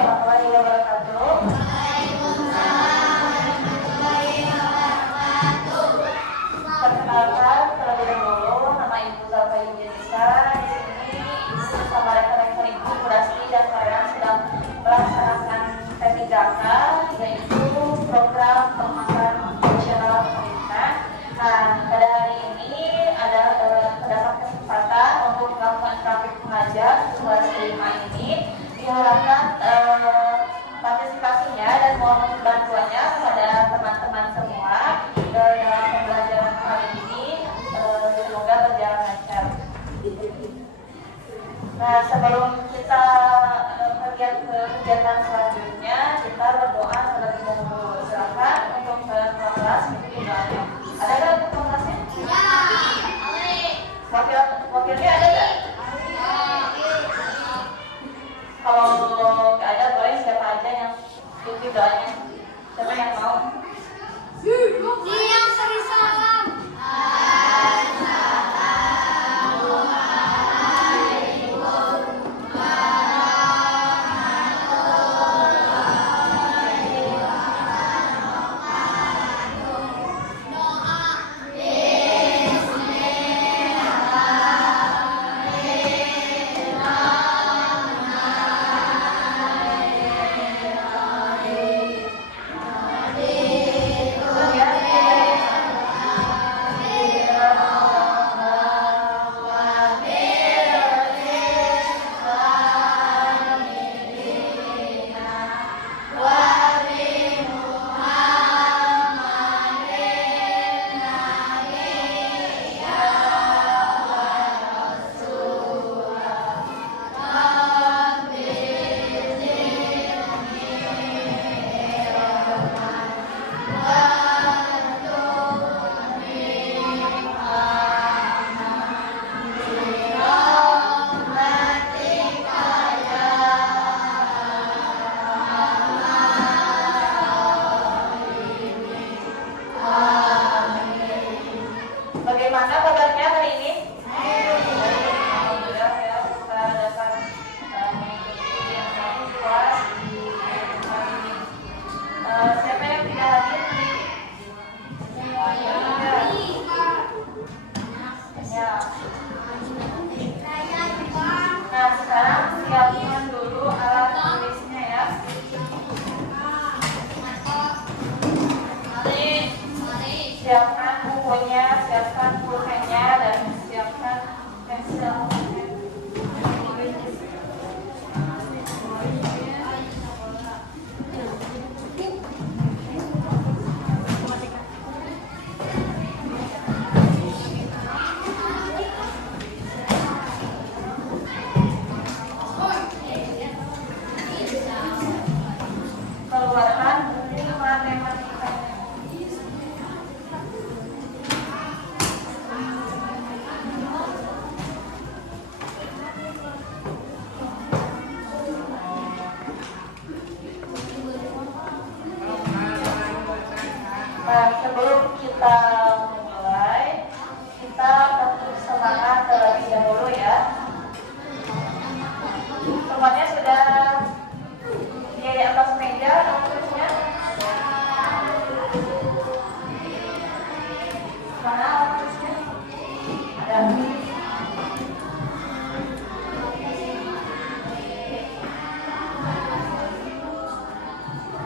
warahmatullahi wabarakatuh. Perkenalkan terlebih dahulu, nama Ibu Zalfa Yunisa. Di sini Ibu bersama rekan-rekan Ibu Kurasti dan kalian sedang melaksanakan P3K, yaitu program pengembangan nasional pemerintah. Nah, pada hari ini ada terdapat kesempatan untuk melakukan praktik mengajar kelas 5 ini. Diharapkan partisipasinya dan mohon bantuannya kepada teman-teman semua dalam pembelajaran kali ini. Semoga berjalan lancar. Nah, sebelum kita pergi ke kegiatan selanjutnya, kita berdoa terlebih dahulu. Silakan untuk kelas itu doanya. Ada nggak untuk kelasnya? Ya. Wakilnya ada nggak? Kalau nggak ada, boleh siapa aja yang ikuti doanya. Siapa yang mau? Yang sering salam. Bagaimana kabarnya hari ini? Alhamdulillah ya, kita dapat mengikuti yang satu kelas di hari ini. Siapa yang tidak hadir di ya. Nah, sekarang siapkan dulu alat tulisnya ya. Siapkan bukunya, siapkan pulpennya, dan siapkan pensil. Keluarkan buku matematikanya. Nah, sebelum kita mulai, kita tetap semangat terlebih dahulu ya. Semuanya sudah di atas meja tulisnya. Mana alat tulisnya? Ada.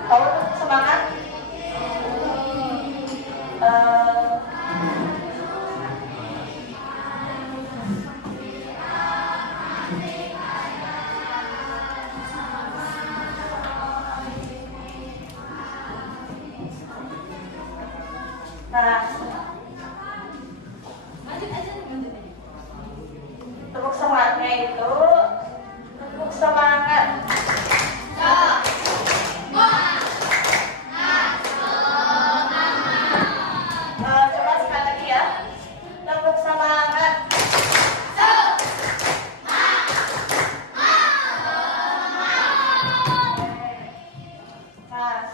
Tahu semangat? Nah, tepuk semangatnya itu tepuk semangat. Coba sekali lagi ya, tepuk semangat. Nah,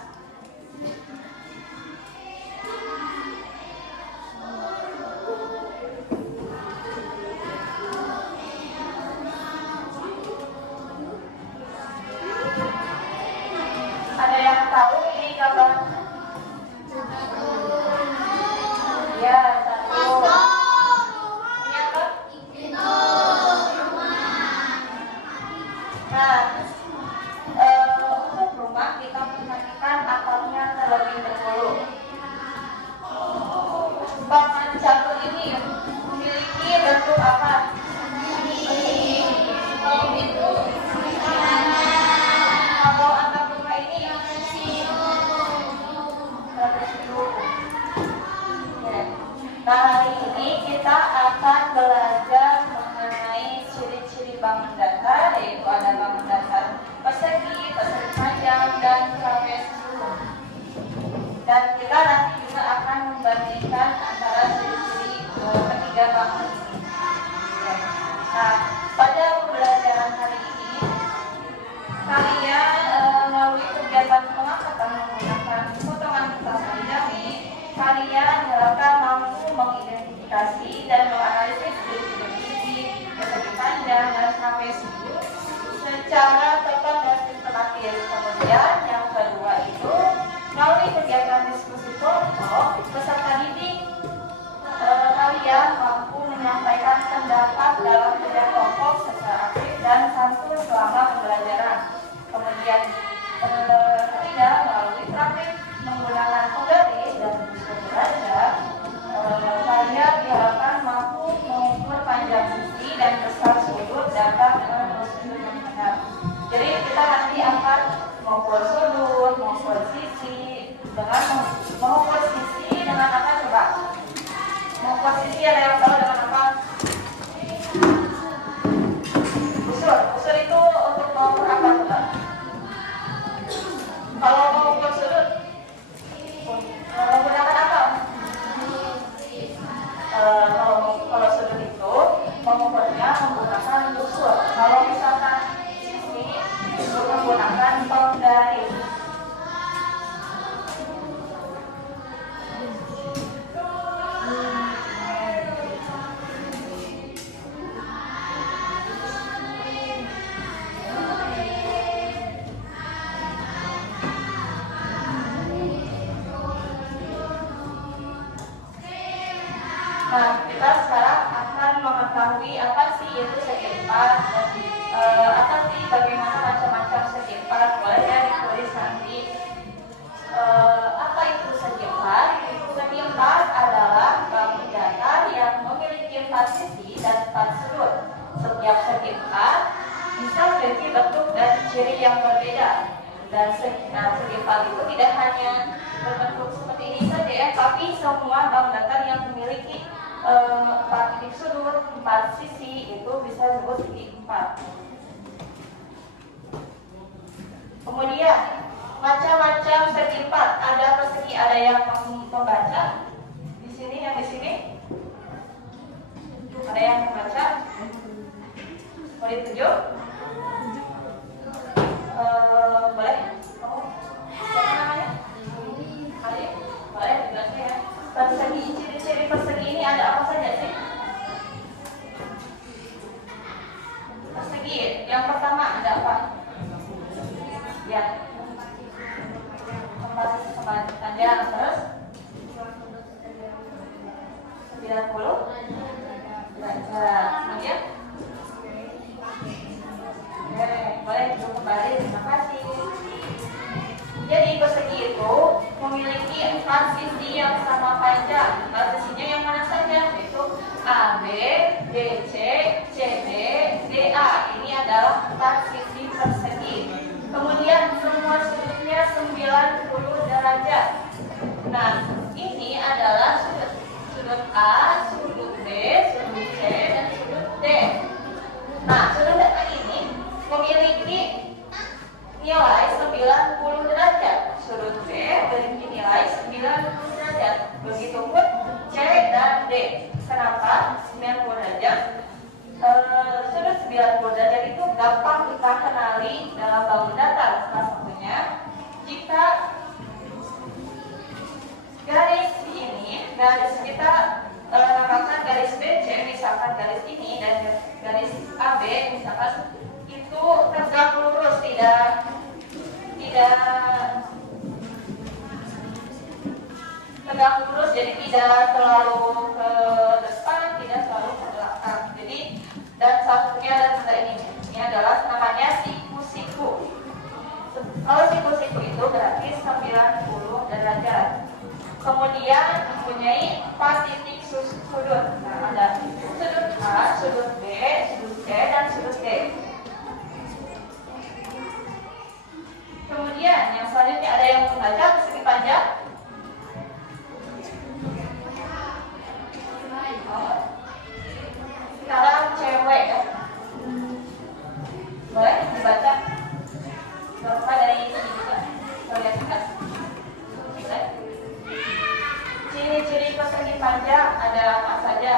Kemudian yang kedua itu melalui kegiatan diskusi kelompok, peserta didik kalian mampu menyampaikan pendapat dalam kerja kelompok secara aktif dan santun selama pembelajaran. Kemudian ketiga, melalui praktik menggunakan penggaris dan buku belajar, kalian diharapkan mampu mengukur panjang sisi dan besar sudut dapat menentukan sudut yang benar. Jadi kita nanti akan mengukur sudut, mengukur sisi dengan mengukur sisi dengan apa coba? Mengukur sisi ada yang tahu dengan apa? Usur. Usur itu untuk mengukur apa coba? Kalau mengukur sudut menggunakan apa? Kalau sudut itu mengukurnya menggunakan usur. Kalau misalkan sisi itu menggunakan penggaris. Nah, kita sekarang akan mengetahui apa sih itu segi empat dan apa sih bagaimana macam-macam segi empat. Boleh ya ditulis nanti. Apa itu segi empat? Segi empat adalah bangun datar yang memiliki 4 sisi dan 4 sudut. Setiap segi empat bisa memiliki bentuk dan ciri yang berbeda. Dan segi empat itu tidak hanya berbentuk seperti ini saja ya, tapi semua bangun datar yang memiliki 4 titik sudut, 4 sisi itu bisa disebut segi empat. Kemudian macam-macam segi empat, ada persegi, ada yang membaca. Di sini, yang di sini ada yang membaca. Mau ditunjuk? Boleh? Kamu? Siapa namanya? Ali? Boleh dijelaskan ya. Persegi, ciri-ciri persegi ini ada apa saja sih? Persegi, yang pertama ada apa? Ya, kembali panjang terus 90 derajat. Kemudian, boleh duduk kembali. Terima kasih. Jadi persegi itu memiliki 4 sisi yang sama panjang. 4 sisinya yang mana saja? Yaitu AB, DC, CD, DA. Ini adalah 4 sisi persegi. Kemudian semua sudutnya 90 derajat. Nah, ini adalah sudut A, sudut B, sudut C, dan sudut D. Nah, sudut D ini memiliki nilai 90 derajat. Sudut B memiliki nilai 90 derajat. Begitupun C dan D. Kenapa 90 derajat? Sudut 90 derajat itu gampang kita kenali dalam bangun datar. Salah satunya jika garis ini, garis kita namakan garis BC, misalkan garis ini, dan garis AB misalkan itu tegak lurus, tidak tegak lurus, jadi tidak terlalu ke depan, tidak terlalu ke belakang. Jadi dan satunya dan tanda ini adalah namanya siku-siku. Kalau siku-siku itu berarti 90 derajat. Kemudian mempunyai 4 titik sudut. Nah, ada sudut A, sudut B, sudut C, dan sudut D. Kemudian yang selanjutnya ada yang membaca persegi panjang. Sekarang cewek ya. Boleh dibaca? Berapa dari ini juga? Lihat juga. Ciri-ciri persegi panjang ada apa saja?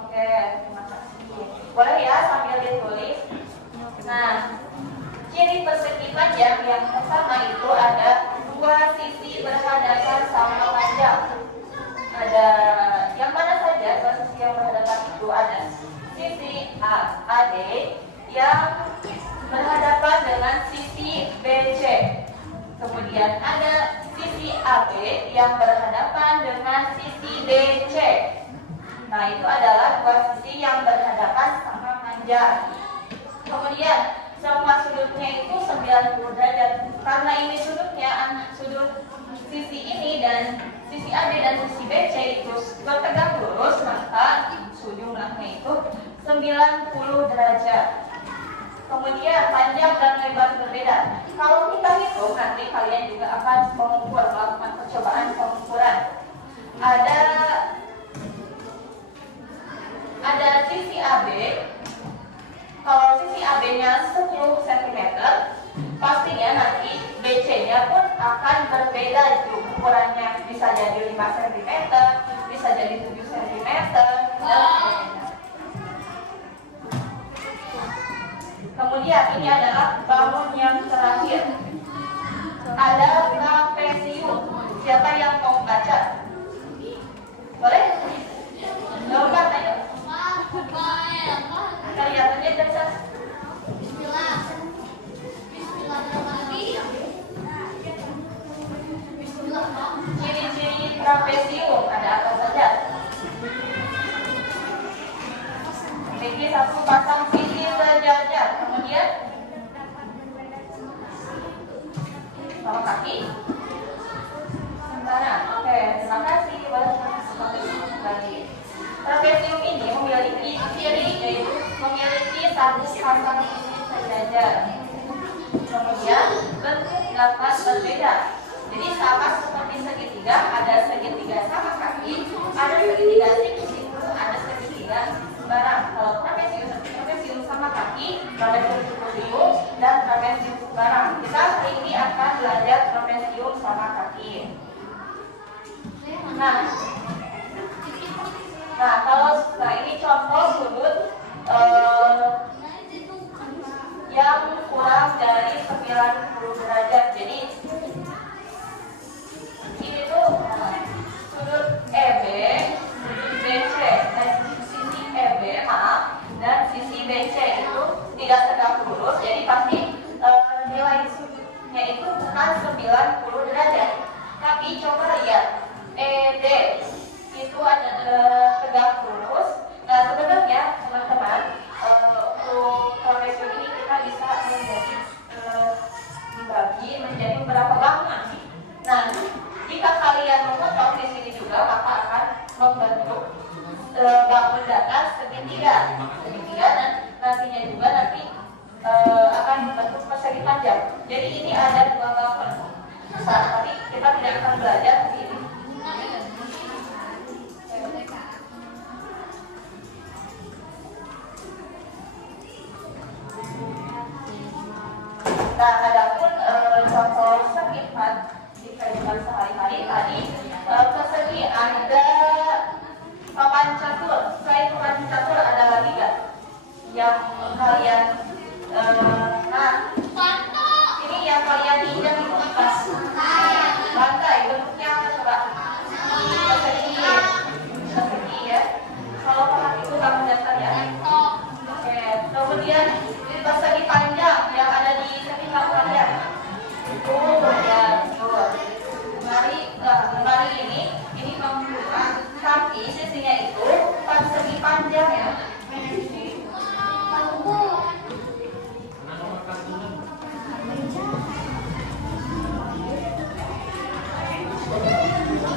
Oke, terima kasih. Boleh ya sambil ditulis. Nah, ciri persegi panjang yang pertama itu ada 2 sisi berhadapan sama panjang. Ada yang mana saja 2 sisi yang berhadapan itu ada sisi AD yang berhadapan dengan sisi BC. Kemudian ada sisi AB yang berhadapan dengan sisi DC. Nah, itu adalah dua sisi yang berhadapan sama panjang. Kemudian semua sudutnya itu 90 derajat. Karena ini sudutnya, sudut sisi ini dan sisi AB dan sisi BC itu bertegak lurus, maka jumlahnya itu 90 derajat. Kemudian panjang dan lebar berbeda. Kalau kita hitung, nanti kalian juga akan melakukan percobaan pengukuran. Ada sisi AB. Kalau sisi AB-nya 10 cm, pastinya nanti BC-nya pun akan berbeda itu ukurannya. Bisa jadi 5 cm, bisa jadi 7 cm, Kemudian ini adalah bangun yang terakhir. Ada trapesium. Siapa yang mau baca? Boleh? Lompat ayo. Kelihatannya jelas. Ciri-ciri trapesium ada apa saja? Memiliki satu pasang sisi sejajar. Kemudian sama kaki. Sementara. Oke, terima kasih. Lagi. Trapesium ini memiliki ciri yaitu memiliki satu pasang sisi sejajar. Kemudian bentuk dapat berbeda. Jadi sama seperti segitiga, ada segitiga sama kaki, ada segitiga siku-siku, ada segitiga sembarang. Kalau trapesium sama kaki, trapesium siku-siku, dan trapesium sembarang. Kita hari ini akan belajar trapesium sama kaki. Nah kalau ini contoh sudut yang kurang dari 90 derajat. Jadi ini tuh sudut EB, sudut BC, sisi EB dan sisi BC itu tidak tegak lurus. Jadi pasti nilai sudutnya itu bukan 90 derajat. Tapi coba lihat ED itu ada tegak lurus. Nah sebenarnya teman-teman untuk trapesium ini kita bisa dibagi menjadi beberapa bangunan. Nah jika kalian memotong di sini juga maka akan membentuk bangun datar segitiga dan nantinya juga akan membentuk persegi panjang. Jadi ini ada dua bangun. Tapi kita tidak akan belajar di sini. Nah, adapun contoh sekitar di kehidupan sehari-hari tadi persegi ada papan catur. Selain papan catur ada lagi nggak yang kalian ini yang kalian injak itu apa? Lantai. Bentuknya apa coba? Persegi ya. Kalau papan itu bangun dasar ya. Oke. Kemudian persegi panjang yang ada di sekitar kalian itu ya lemari ini membuka, tapi sisinya itu persegi panjang ya.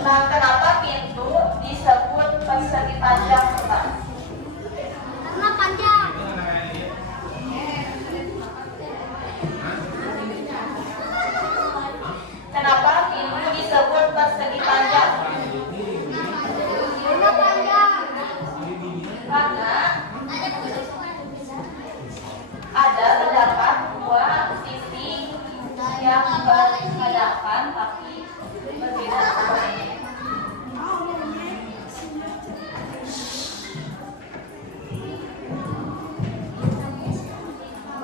Nah, kenapa pintu disebut persegi panjang, Pak? Karena panjang. Kenapa pintu disebut persegi panjang? Karena panjang. Karena ada terdapat dua sisi yang berhadapan tapi berbeda.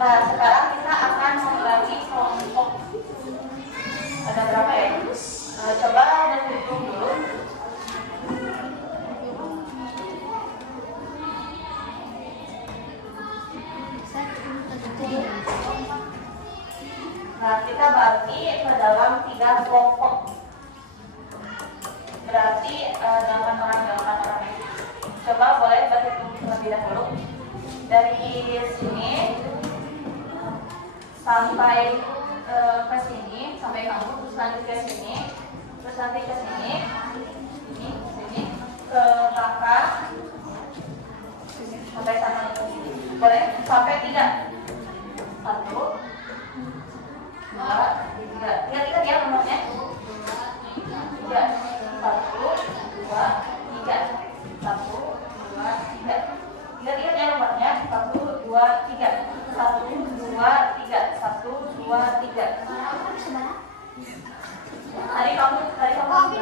Nah, sekarang kita akan membagi kelompok. Ada berapa ya? Coba menghitung dulu. Nah, kita bagi ke dalam 3 kelompok. Berarti 8 orang. Coba boleh berhitung terlebih dahulu. Dari sini sampai ke sini, sampai kamu, terus lanjut ke sini, terus nanti ke sini, sini, ke belakang, sampai sana. Boleh? Sampai 3. 1, 2, 3. Ingat-ingat ya nomornya. 3. 1, 2, 3. 1, 2, 3. Ingat-ingat ya nomornya. 1, 2, 3. 1, 2, 3. 1, 2, 3. Tadi kamu 3, 2,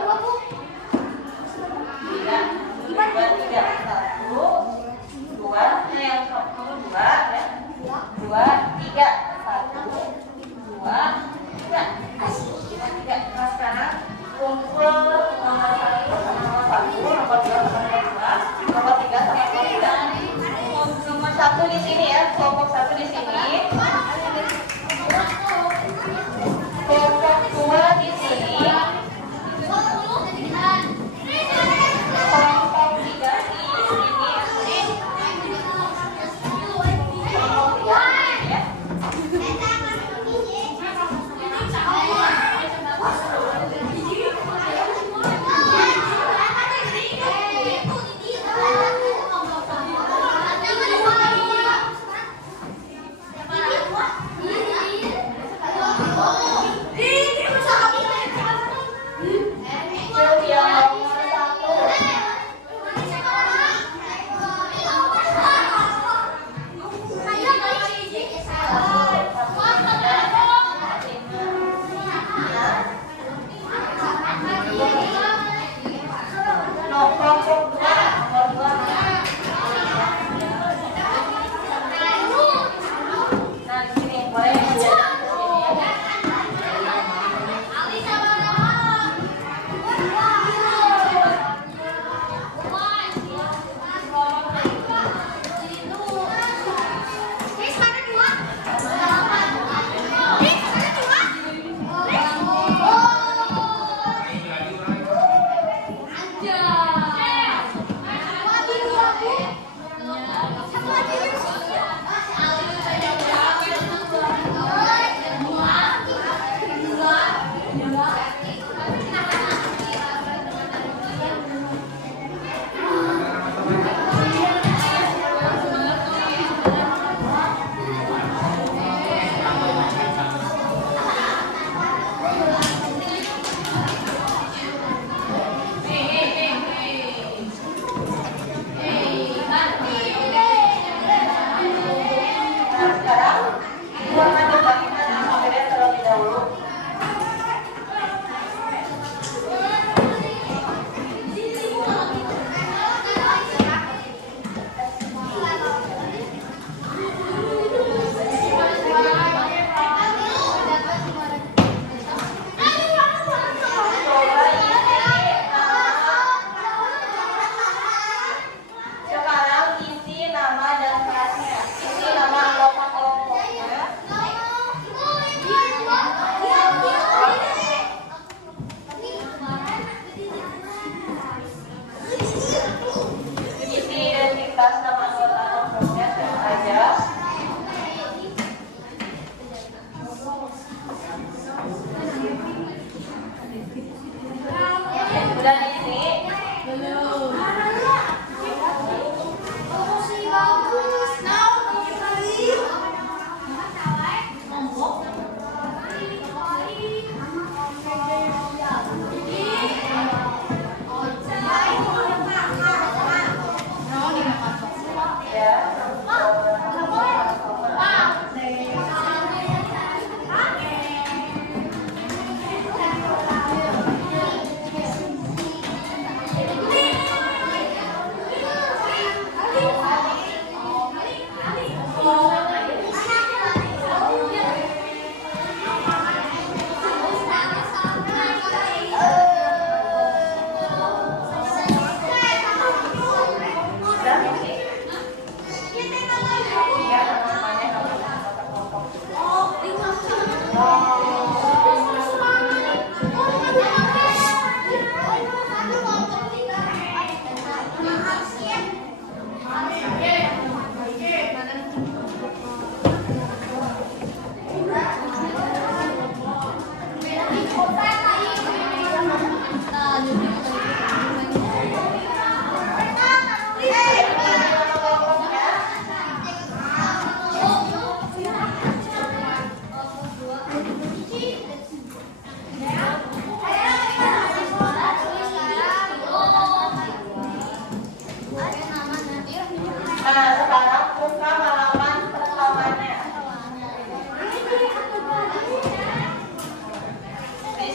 3. 1, 2. Yang kamu 2 ya. 2, 3. 1, 2, 3. 3. Nah, sekarang kumpul nomor 1 sama nomor 1, nomor 2 sama nomor 2, nomor 3 sama nomor 3. Nomor 1 di sini ya, kelompok 1 di sini. Kelompok 2 di sini. Kelompok 3 di sini. Kelompok 3 ya.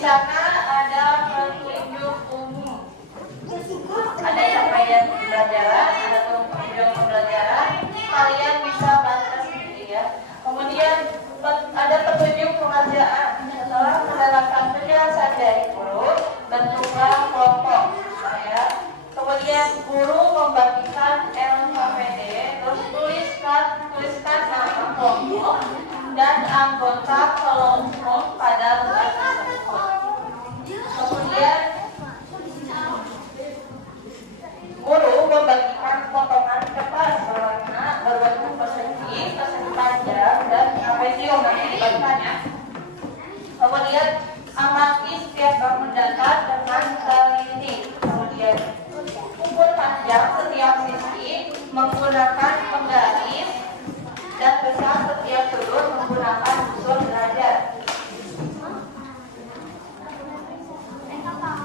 sana ada petunjuk umum. Ada capaian pembelajaran, ada petunjuk pembelajaran. Kalian bisa baca sendiri ya. Kemudian ada petunjuk pengerjaan. Setelah mendapatkan penjelasan dari guru, bentuklah kelompok. Ya. Kemudian guru membagikan LKPD, terus tuliskan nama kelompok dan anggota kelompok pada lembar tersebut. Kemudian guru membagikan potongan kertas berwarna berbentuk persegi panjang dan trapesium nanti dibagikannya. Kemudian amati setiap bangun data dengan teliti. Kemudian ukur panjang setiap sisi menggunakan penggaris dan besar setiap sudut menggunakan unsur derajat.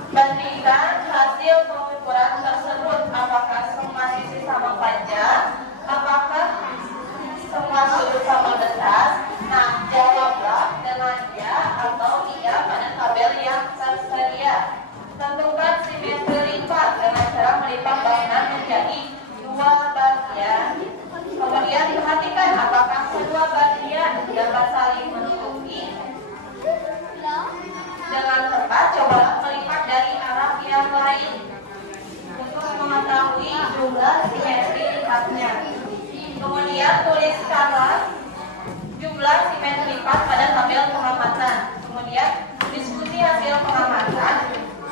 Bandingkan hasil pengukuran tersebut, apakah semua sisi sama panjang, apakah semua sudut sama besar. Nah, jawablah dengan ya atau iya pada tabel yang tersedia. Tentukan simetri lipat dengan cara melipat bangunan menjadi dua bagian. Kemudian perhatikan apakah kedua bagian dapat saling menutupi. Dengan tepat, cobalah melipat dari arah yang lain untuk mengetahui jumlah simetri lipatnya. Kemudian tuliskanlah jumlah simetri lipat pada tabel pengamatan. Kemudian diskusi hasil pengamatan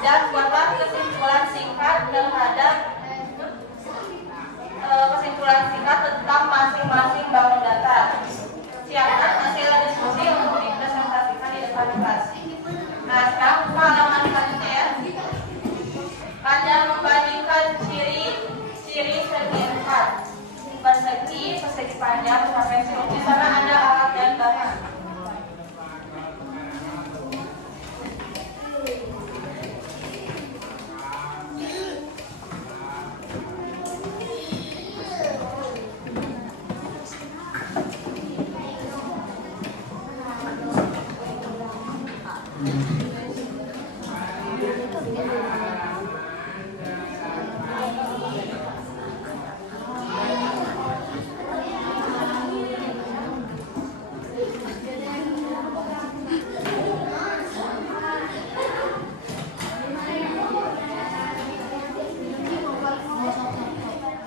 dan buatlah kesimpulan singkat terhadap tentang masing-masing bangun data. Siapkan hasil diskusi untuk dipresentasikan di depan kelas. Nah, sekarang buka halaman selanjutnya ya. Anda membandingkan ciri segi 4. Persegi panjang, trapesium. Di sana ada alat dan bahan.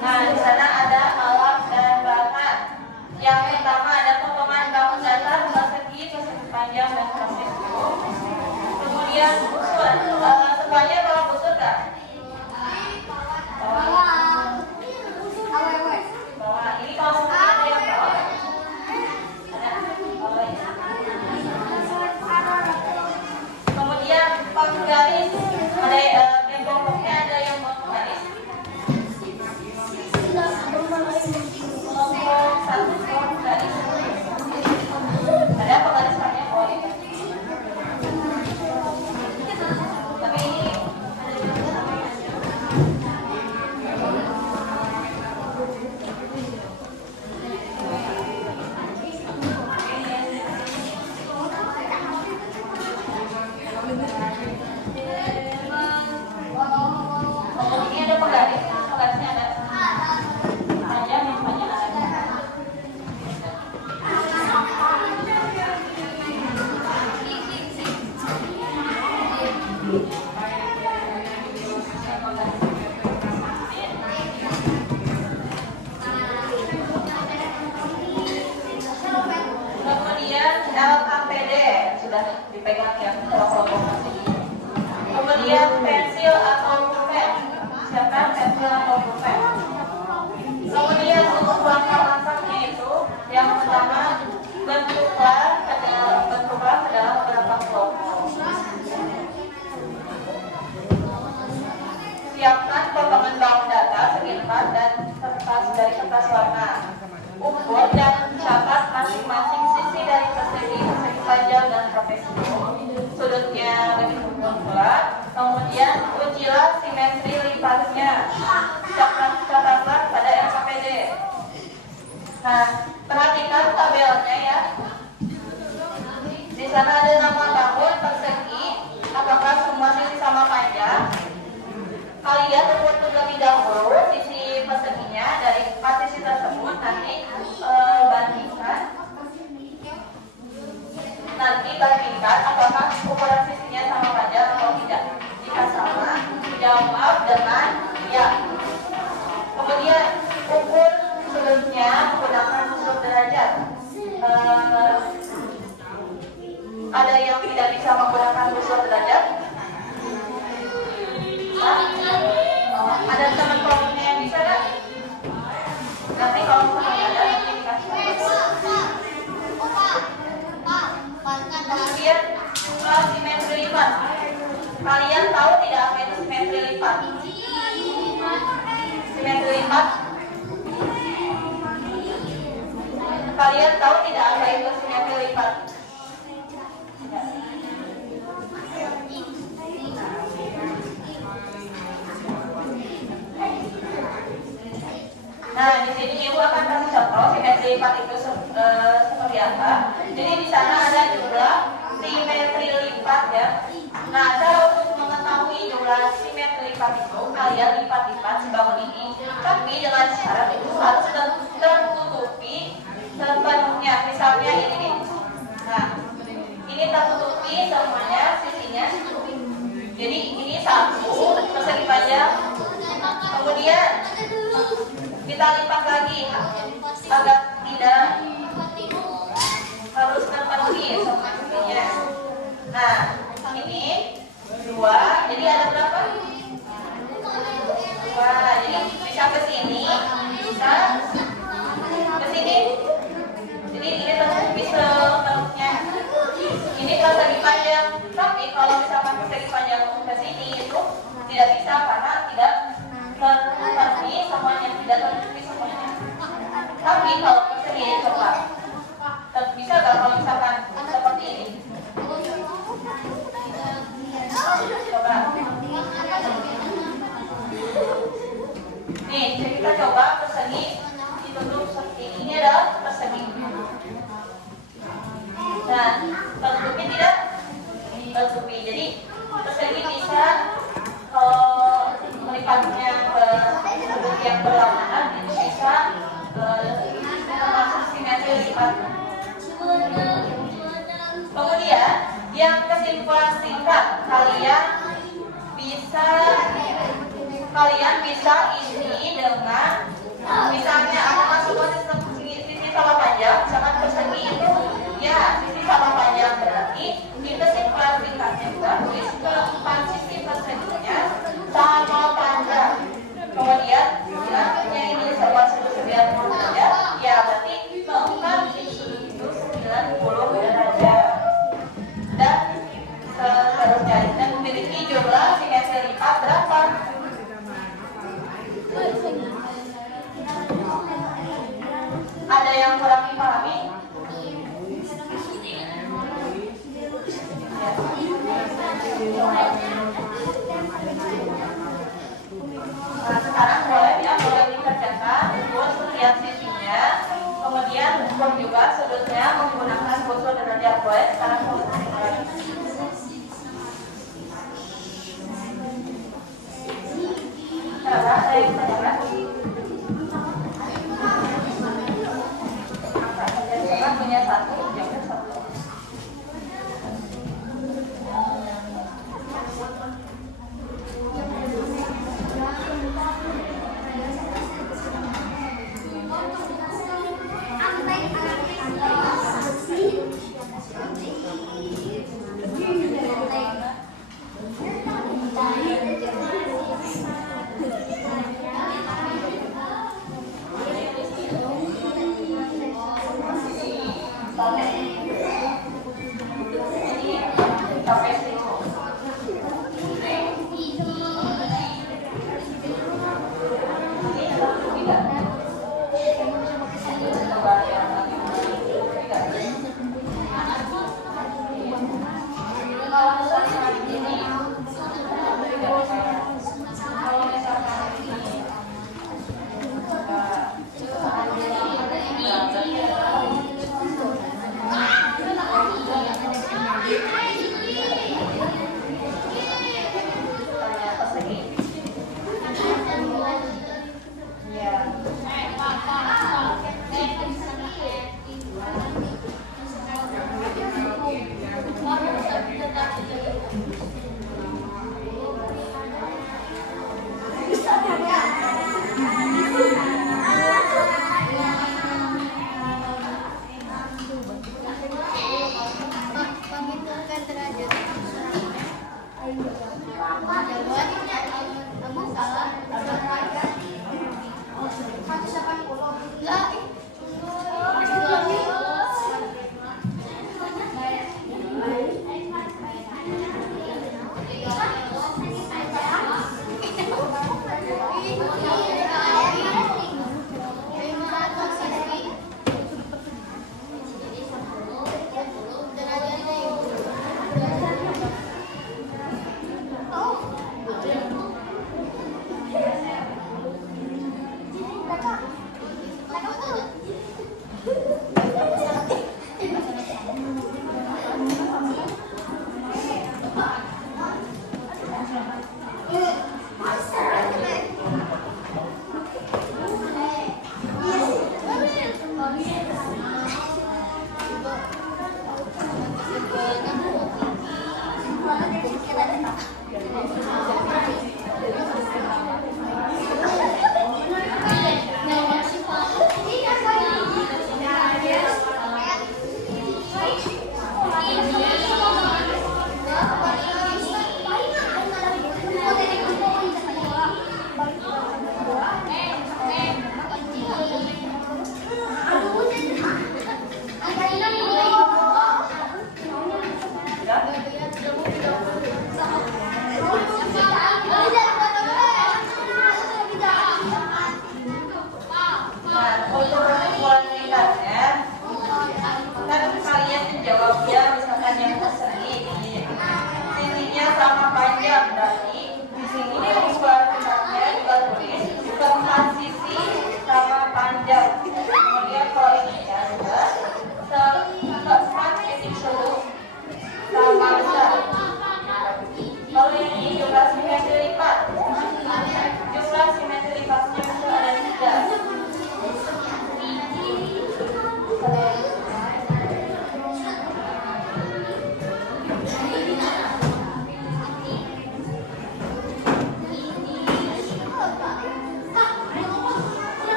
Nah, di sana ada alat dan bahan. Yang pertama ada potongan bangun datar persegi panjang dan trapesium. Kemudian busur. Semuanya bawa busur nggak? Bawa. Ini kalau semuanya ada yang bawa. Ada. Bawa ya. Kemudian penggaris. Ada yang kelompoknya ada yang bawa penggaris. Kelompok satu penggaris. Ada penggaris panjang. Oh itu. Tapi ini ini ada penggaris. Penggarisnya ada panjang yang panjang ada. Kemudian LKPD sudah dipegang ya kelompok persegi. Kemudian pensil atau pulpen. Siapkan pensil atau pulpen. Kemudian untuk langkah-langkahnya itu yang pertama bentuklah ke dalam beberapa kelompok. Siapkan potongan bangun data segi 4 dan kertas dari kertas warna. Ukur dan catat masing-masing sisi dari persegi panjang dan trapesium. Sudutnya diukur pula. Kemudian ujilah simetri lipatnya. Catatlah pada LKPD. Nah, perhatikan tabelnya ya. Di sana ada nama bangun persegi, semua sisi sama panjang, kalian membuat terlebih dahulu sisi perseginya dari 4 sisi tersebut. Nanti bandingkan apakah ukuran sisinya sama panjang atau tidak. Jika sama, jawab dengan ya. Kemudian ukur sudutnya menggunakan sudut derajat. Ada yang tidak bisa menggunakan sudut derajat? Ada teman kelompoknya yang bisa nggak? Nanti kalau misalnya ada nanti dikasih. Kemudian jumlah simetri lipat. Kalian tahu tidak apa itu simetri lipat? Simetri lipat. Kalian tahu tidak apa itu simetri lipat? Nah, di sini Ibu akan kasih contoh simetri lipat itu seperti apa. Jadi di sana ada jumlah simetri lipat ya. Nah, cara untuk mengetahui jumlah simetri lipat itu kalian lipat-lipat sebangun ini. Tapi dengan syarat itu harus tertutupi sepenuhnya. Misalnya ini nih. Nah, ini tertutupi semuanya sisinya. Jadi ini satu persegi panjang. Kemudian kita lipat lagi agar tidak harus terpenuhi semua sisinya. Nah, ini 2, jadi ada berapa? 2, jadi bisa ke sini, bisa ke sini. Jadi ini tertutupi sepenuhnya. Ini persegi panjang, tapi kalau misalkan persegi panjang ke sini itu tidak bisa karena tidak tertutupi semuanya, tidak tertutupi semuanya. Tapi kalau persegi ini coba, bisa nggak kalau misalkan seperti ini? Coba. Nih, kita coba persegi ditutup seperti ini. Ini adalah persegi. Nah, tertutupi tidak? Tertutupi. Jadi persegi bisa kalau melipatnya ke sudut yang berlawanan itu bisa termasuk simetri lipat. Kemudian yang kesimpulan singkat, kalian bisa isi dengan misalnya apakah semua sisi sama panjang, misalkan persegi itu ya sisi sama panjang, berarti di kesimpulan singkatnya juga tulis keempat sisi perseginya sama panjang. Kemudian yang ini sebuah sudut 90 derajat, ya berarti keempat sudut itu 90 derajat. Dan seterusnya, dan memiliki jumlah simetri lipat berapa? Ada yang kurang dipahami? Nah, sekarang boleh dikerjakan, terus lihat sisinya, kemudian ukur juga sudutnya menggunakan busur derajat. Boleh sekarang ada yang tanyakan? Punya satu, jawabnya satu. Aduh,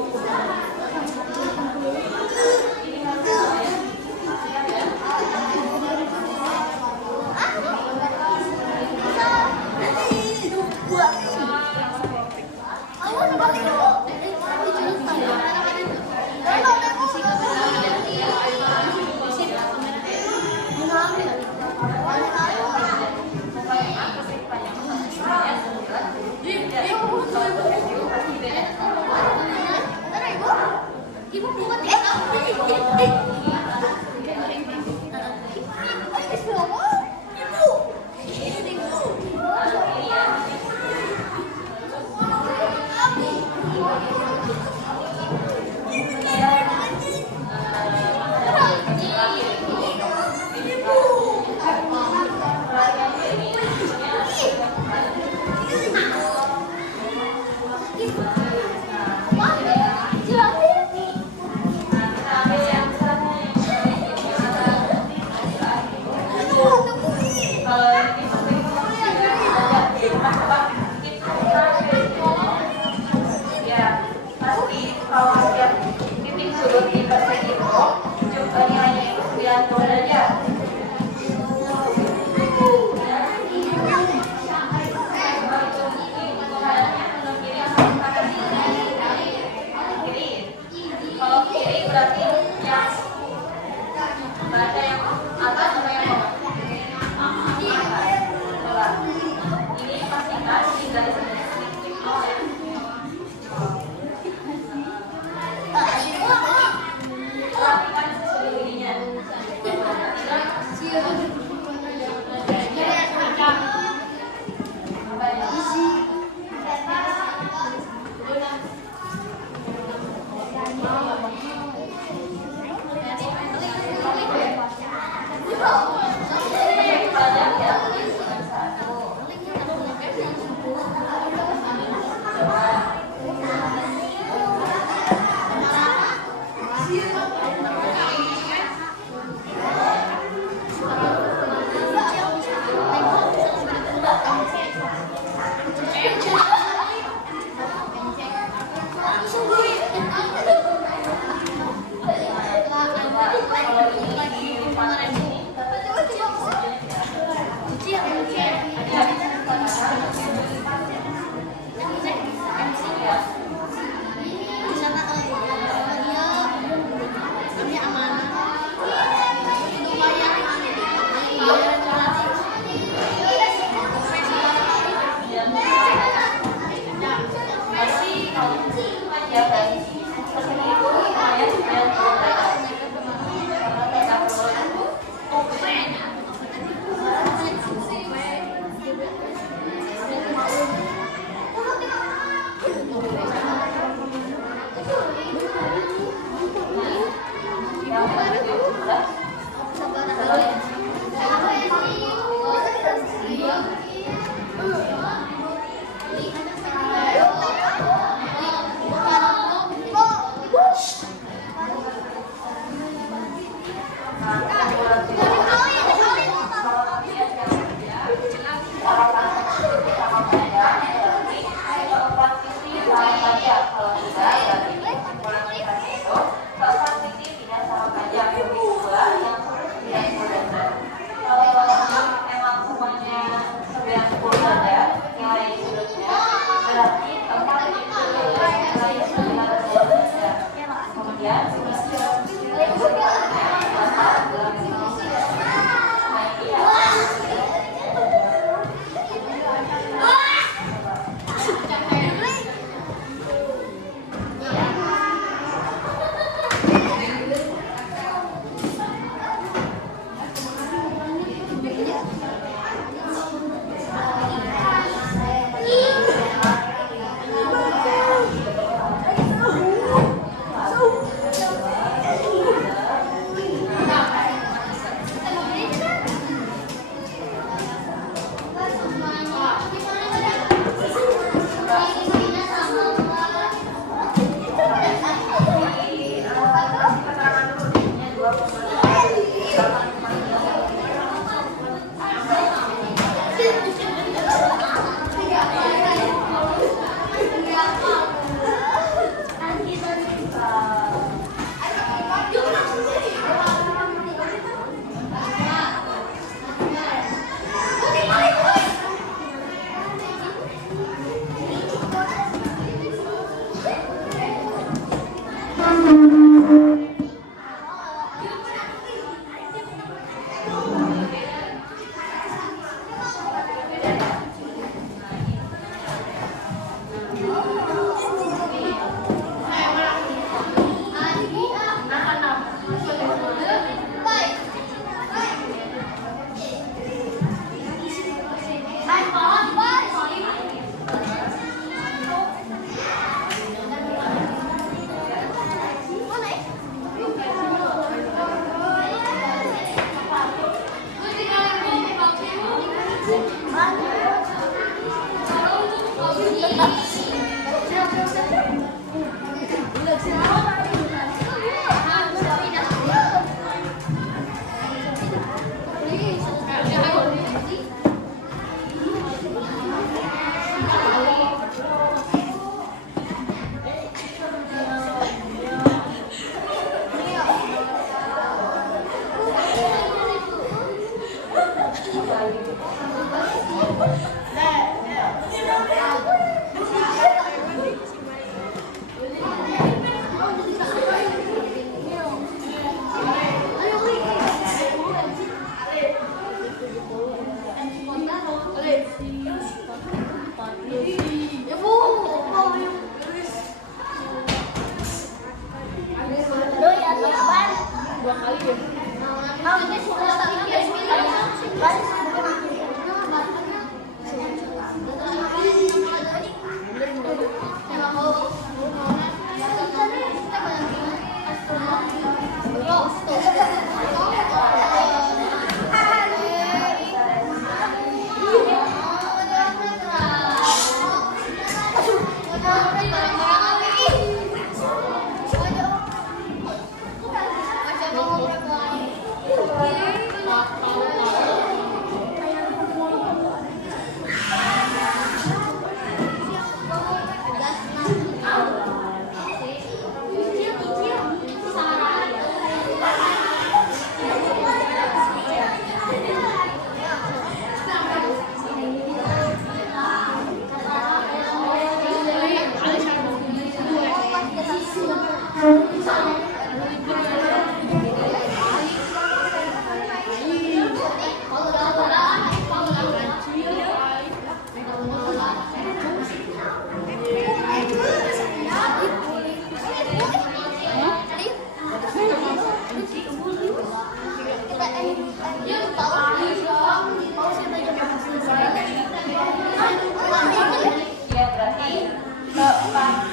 Ibu buat ibu.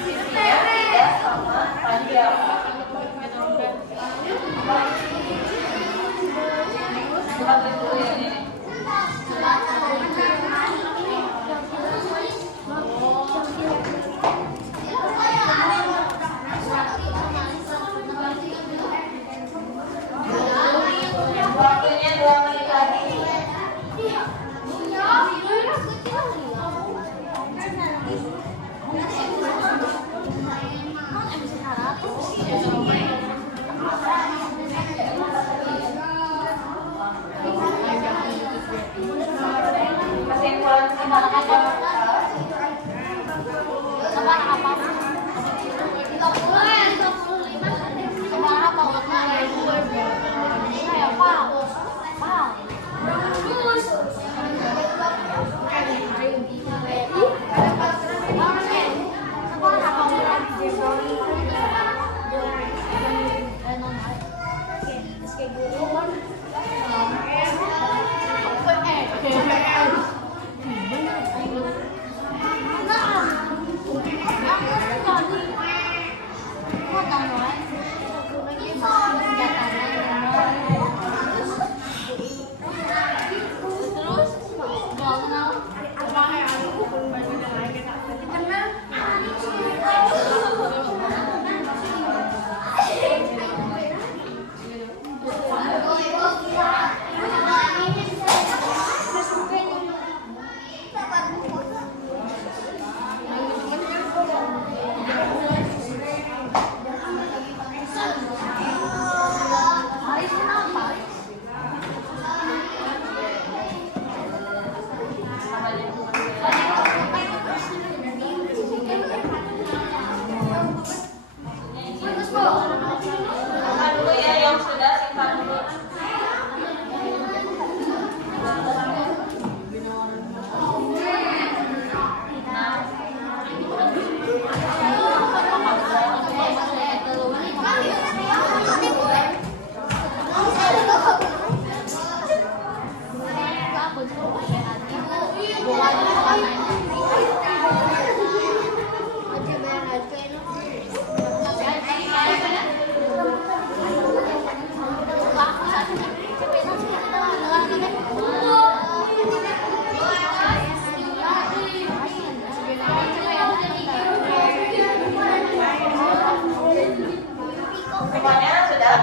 sisinya tidak sama panjang. Coba dulu yang ini. Waktunya 2 menit lagi. Kesimpulan dulu ya yang sudah simpan dulu. Semuanya sudah?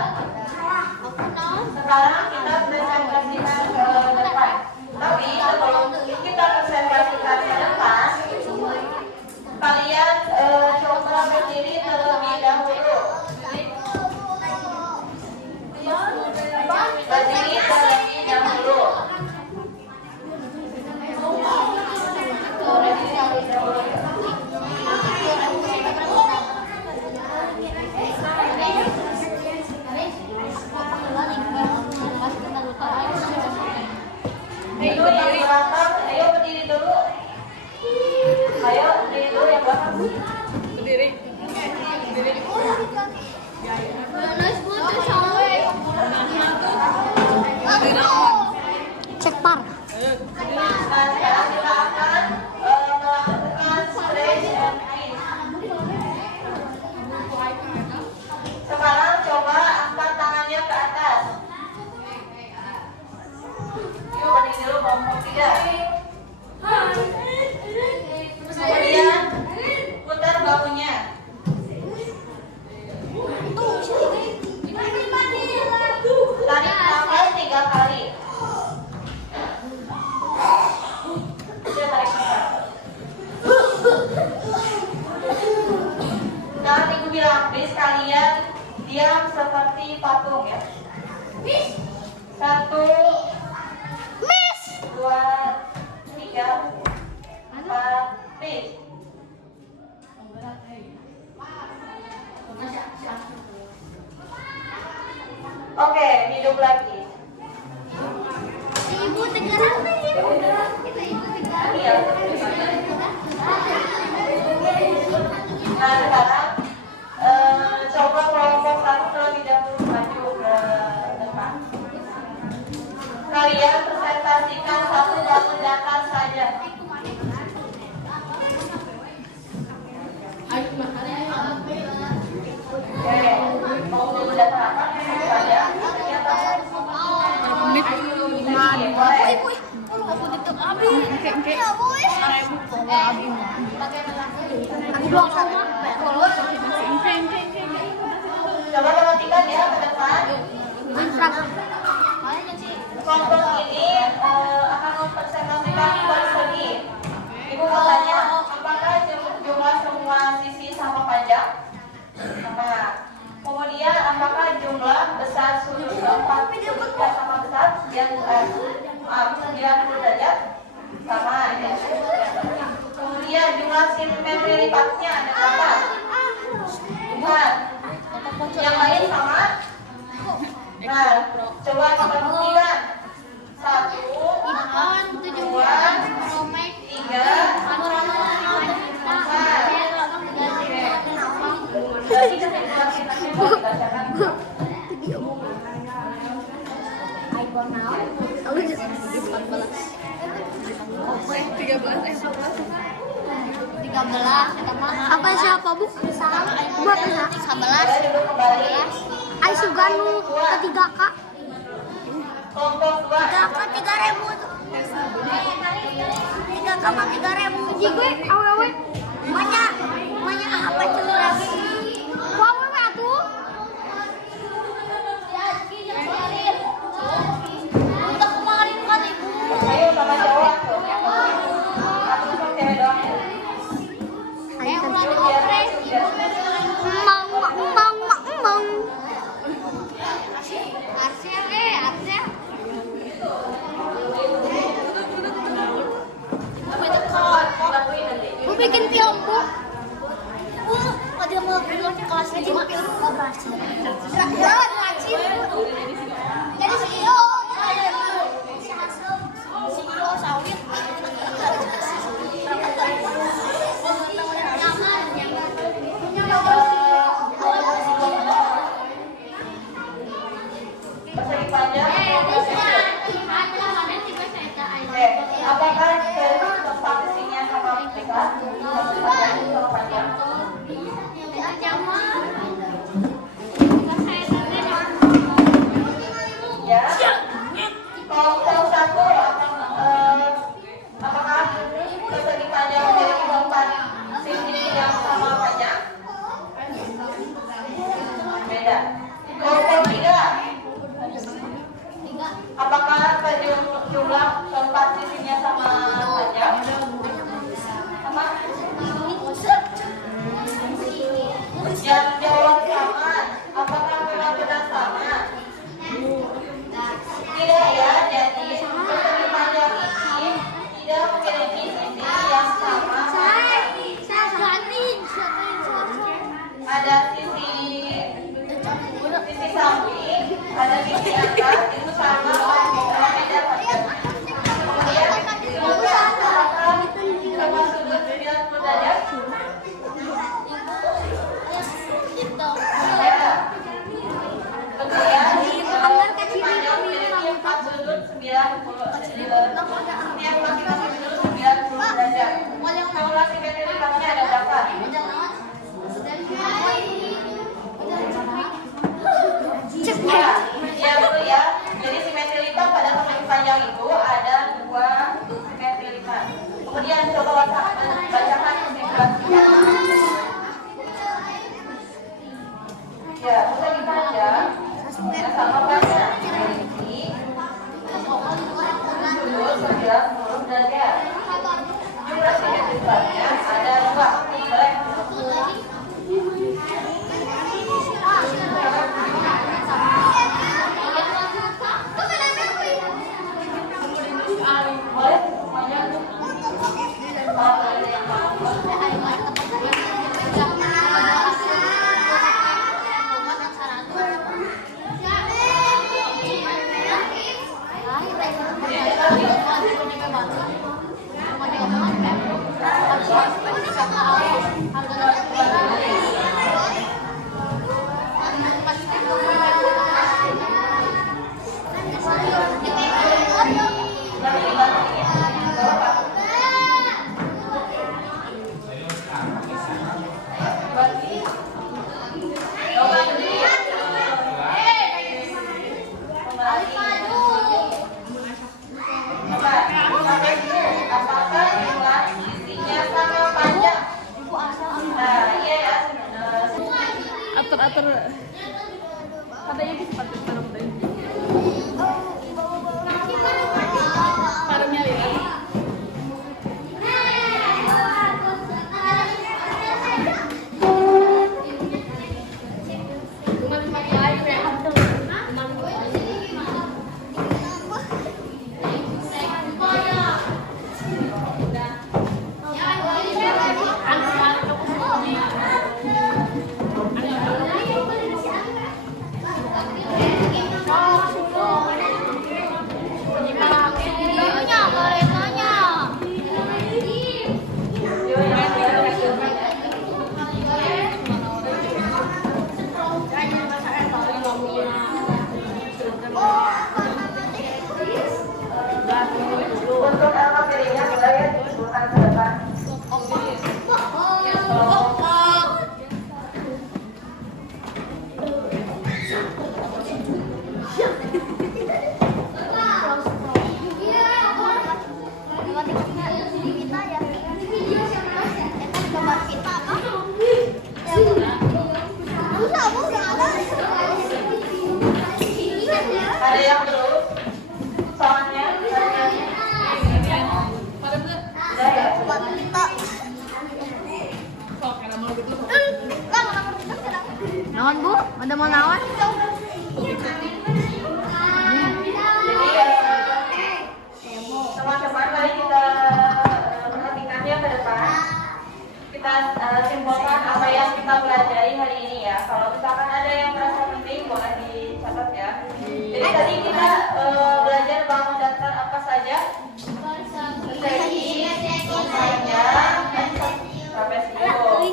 Sekarang kita presentasikan ke depan. Tapi sebelum kita presentasikan ke depan, kalian coba berdiri terlebih dahulu. Berdiri terlebih dahulu. Itu yang belakang, ayo berdiri dulu. Ayo berdiri dulu yang belakang. Berdiri. Cepat. Nah, sekarang kita akan melakukan stretch and twist. Sekarang coba angkat tangannya ke atas. Yuk berdiri dulu, bongkok tidak. Kemudian putar bahunya. Tarik nafas 3 kali. Sudah tarik nafas. Nah, Ibu bilang, bis kalian diam seperti patung ya. 1, 2, 3, 4, bis. Oke, hidup lagi. Ibu tegar apa ini? Kita ibu tegar. Iya. Nah, sekarang coba kelompok 1 terlebih dahulu maju ke depan. Kalian presentasikan 1 bangun datar saja. Coba perhatikan ya ke depan. Kelompok ini akan mempresentasikan baris lagi. Ibu mau tanya, apakah jumlah semua sisi sama panjang? Sama. Kemudian apakah jumlah besar sudut keempat sudutnya sama besar? Yang 90 derajat? Sama ya. Kemudian jumlah simetri lipatnya ada berapa? Bukan. Yang lain sama? Nah, coba kita buktikan. 1, 2, 3, 4. Jadi kesimpulan kita mau dibacakan. Apa siapa bu? Buat ya? 11. Duduk kembali. Ai Suganu ketiga kak. Kelompok 2. 3.000. 3 sama 3.000. Jigue awewe. Banyak apa curang? Awewe atuh. Udah kemarin kan ibu. Ayo sama jawab tuh. Aku cuma cewek doang ya. Emang. Arsya. Bu bikin film bu. Ada mau film kelas 5. Ya, ngajin. Jadi CEO. CEO sawit. Persegi panjang. Apakah dari tempat isinya sama besar? Panjang sama panjang. Ya. Kelompok 1 apakah persegi panjang dari tempat sisi yang sama panjang? Beda. Kelompok 3. Apakah jumlah keempat sisinya sama panjang? Sama? Yang jawab sama. Apakah benar-benar sama? Tidak ya, jadi persegi panjang ini tidak memiliki sisi yang sama. Ada sisi samping, ada sisi atas, itu sama beda panjang. Kemudian apakah sama sudut 90 derajat? atur katanya di sepatu parem teh paremnya ya Untuk angka pilihnya boleh ya dibuka ke depan. Ada yang belum? Soalnya udah ya. Naon Bu? Ada mau naon? Teman-teman mari kita perhatikannya ke depan. Kita simpulkan apa yang kita pelajari hari ini ya. Kalau misalkan ada yang merasa penting boleh dicatat ya. Jadi tadi kita belajar bangun daftar apa saja? Persegi, panjang, trapesium.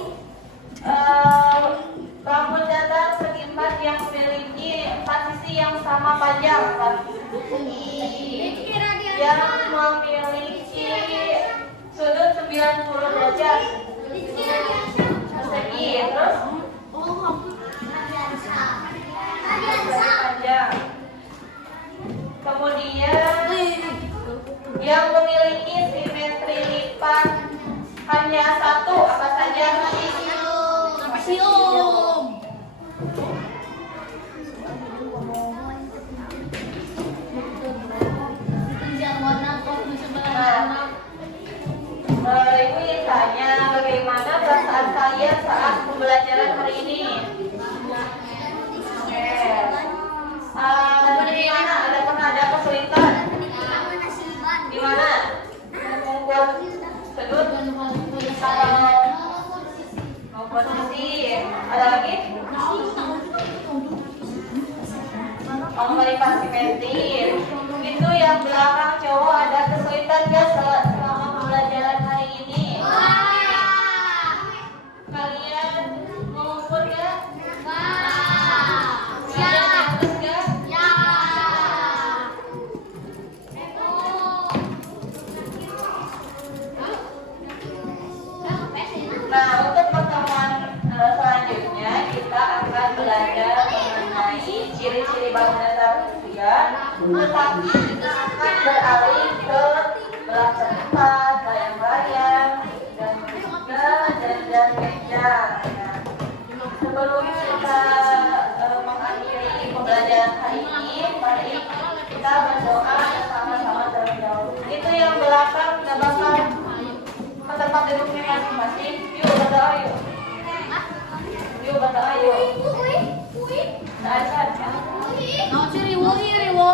Bangun datar segi empat yang memiliki empat sisi yang sama panjang, yang memiliki sudut 90 derajat persegi, terus panjang. Kemudian yang memiliki simetri lipat hanya satu, apa saja? Trapesium. Ibu ingin tanya bagaimana perasaan kalian saat pembelajaran hari ini? Di mana ada kesulitan? Di mana? Mengukur sudut atau posisi? Ada lagi? Komunikasi penting. Itu yang belakang cowok ada kesulitan gak selama pembelajaran hari ini? Kalian mengukur gak? Kalian bagus gak? Nah, untuk pertemuan selanjutnya kita akan belajar mengenai ciri-ciri bangun datar usia, tetapi kita akan beralih ke belakang tempat, bayang-bayang, dan juga dan sebelum kita mengakhiri pembelajaran hari ini, mari kita berdoa sama-sama terlebih dahulu. Itu yang belakang nggak bakal ke tempat duduknya masing-masing. Yuk berdoa yuk. Yuk berdoa yuk. Nah, aja. Naon sih riwo ieu riwo?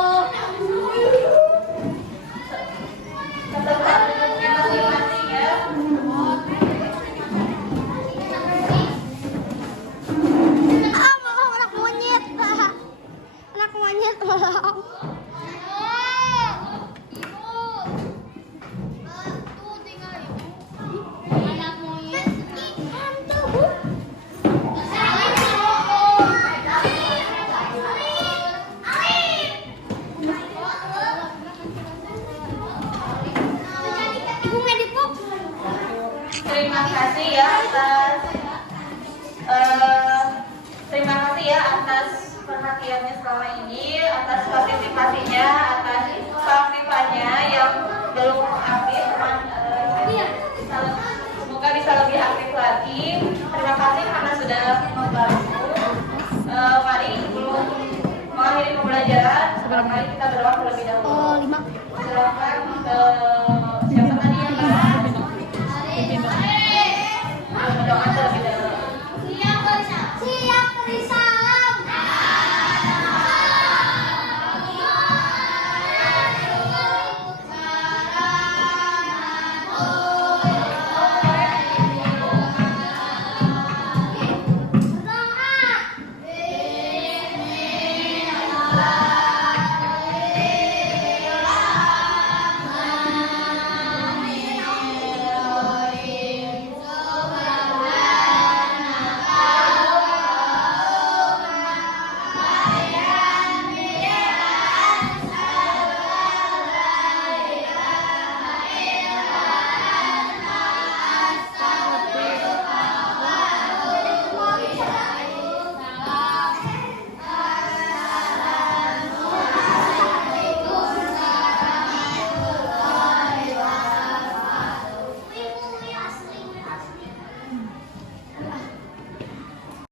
Ke tempat duduknya masing-masing ya. Mau anak monyet. Anak monyet. Terima kasih ya atas perhatiannya selama ini, atas partisipasinya, atas keaktifannya yang belum aktif. Semoga bisa lebih aktif lagi. Terima kasih karena sudah membantu. Mari kita berdoa terlebih dahulu. Oh, 5. Silakan ke siapa tadi yang berdoa terlebih dahulu. Siap, Risa.